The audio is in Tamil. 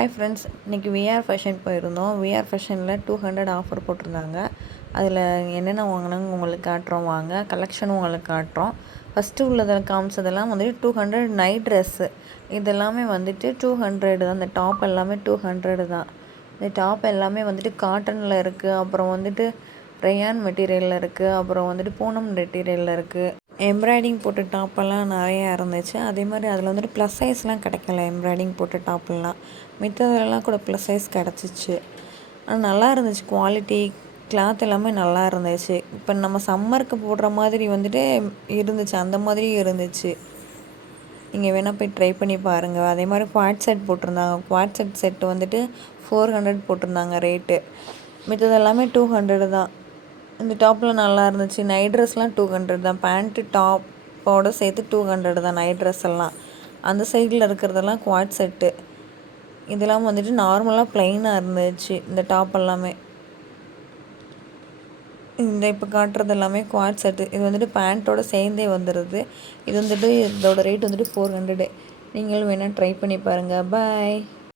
ஹாய் ஃப்ரெண்ட்ஸ், இன்றைக்கி விஆர் ஃபேஷன் போயிருந்தோம். விஆர் ஃபேஷனில் 200 ஆஃபர் போட்டிருந்தாங்க. அதில் என்னென்ன வாங்கினாங்க உங்களுக்கு காட்டுறோம் வாங்க. கலெக்ஷனும் உங்களுக்கு காட்டுறோம். ஃபஸ்ட்டு உள்ளதில் காமிச்சதெல்லாம் வந்துட்டு 200 நைட் ட்ரெஸ்ஸு. இதெல்லாமே வந்துட்டு 200 தான். இந்த டாப் எல்லாமே 200 தான். இந்த டாப் எல்லாமே வந்துட்டு காட்டனில் இருக்குது, அப்புறம் வந்துட்டு ரயான் மெட்டீரியலில் இருக்குது, அப்புறம் வந்துட்டு பூனம் மெட்டீரியலில் இருக்குது. எம்ப்ராய்டிங் போட்ட டாப்பெல்லாம் நிறையா இருந்துச்சு. அதே மாதிரி அதில் வந்துட்டு ப்ளஸ் சைஸ்லாம் கிடைக்கல. எம்ப்ராய்டிஙங் போட்ட டாப்லாம் மித்ததுலலாம் கூட ப்ளஸ் சைஸ் கிடச்சிச்சு. ஆனால் நல்லா இருந்துச்சு. குவாலிட்டி கிளாத் எல்லாமே நல்லா இருந்துச்சு. இப்போ நம்ம சம்மருக்கு போடுற மாதிரி வந்துட்டு இருந்துச்சு, அந்த மாதிரியும் இருந்துச்சு. நீங்கள் வேணால் போய் ட்ரை பண்ணி பாருங்கள். அதே மாதிரி குவாட் செட் போட்டிருந்தாங்க. குவாட் செட்டு வந்துட்டு 400 போட்டிருந்தாங்க ரேட்டு. மித்தது எல்லாமே 200 தான். இந்த டாப்பில் நல்லா இருந்துச்சு. நைட் ட்ரெஸ்லாம் 200 தான். பேண்ட்டு டாப்போடு சேர்த்து 200 தான் நைட் ட்ரெஸ் எல்லாம். அந்த சைடில் இருக்கிறதெல்லாம் குவாட் செட்டு. இதெல்லாம் வந்துட்டு நார்மலாக ப்ளைனாக இருந்துச்சு இந்த டாப் எல்லாமே. இந்த இப்போ காட்டுறது எல்லாமே குவாட் செட்டு. இது வந்துட்டு பேண்ட்டோட சேர்ந்தே வந்துடுது. இது வந்துட்டு இதோட ரேட் வந்துட்டு 400. நீங்களும் வேணால் ட்ரை பண்ணி பாருங்கள். பாய்.